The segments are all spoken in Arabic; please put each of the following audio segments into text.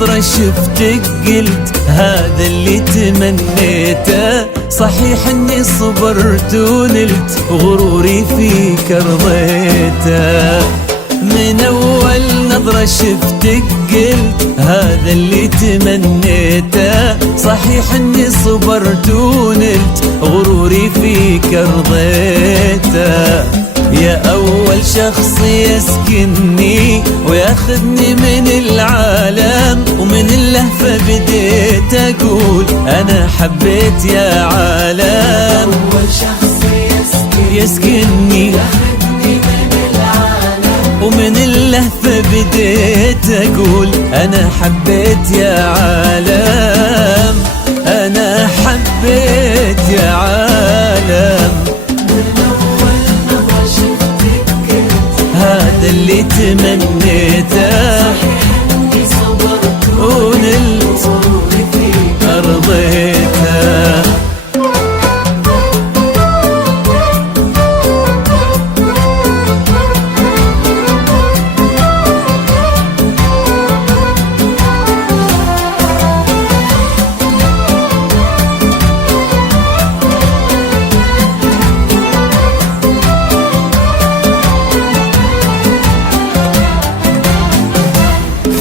نظرة شفتك قلت هذا اللي تمنيته. صحيح اني صبرت ونلت غروري فيك رضيته. من اول نظرة شفتك قلت هذا اللي تمنيته. صحيح اني صبرت ونلت غروري فيك رضيته. يا أول شخص يسكنني وياخذني من العالم، ومن اللهفة بديت أقول أنا حبيت يا عالم. أول شخص يسكنني ياخذني من العالم، ومن اللهفة بديت أقول أنا حبيت يا عالم. أنا حبيت يا عالم. هذا اللي تمنيته. إني صبرت ونلت غروري فيك رضيته.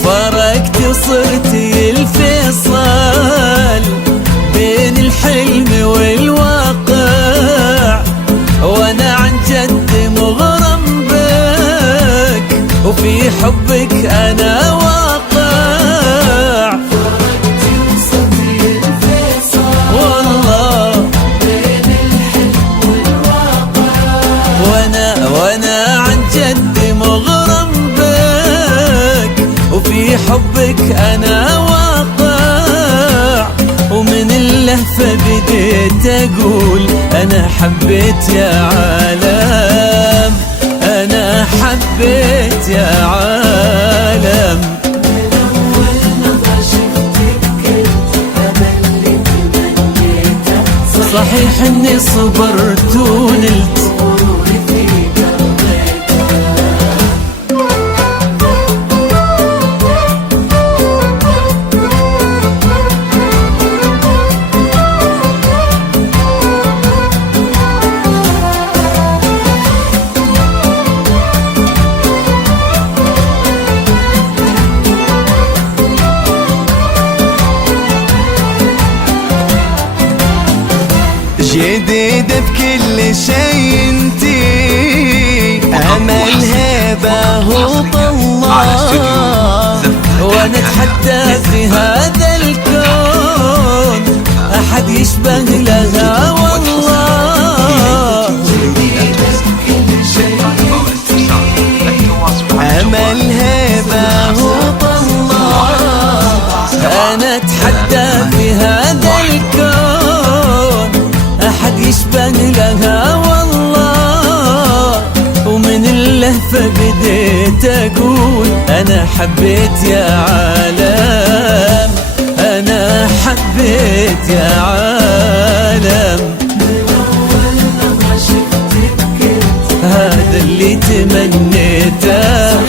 فرقت وصرتي الفيصل بين الحلم والواقع، وانا عن جد مغرم بك وفي حبك انا واقع. فرقت وصرتي الفيصل والله بين الحلم والواقع، وانا عن جد مغرم بك وفي حبك انا واقع. ومن اللهفة بديت اقول انا حبيت يا عالم. انا حبيت يا عالم. من أول نظرة شفتك قلت هذا اللي تمنيته. صحيح اني صبرت ونلت غروري فيك رضيته. جديدة بكل شيء انتي، امل هبة الله، وانا اتحدى في هذا الكون احد يشبه لها والله. كل شيء امل هبة الله، انا اتحدى في هذا الكون احد يشبه لها والله. ومن اللهفة بديت اقول انا حبيت يا عالم. انا حبيت يا عالم. من أول نظرة شفتك قلت هذا اللي تمنيته.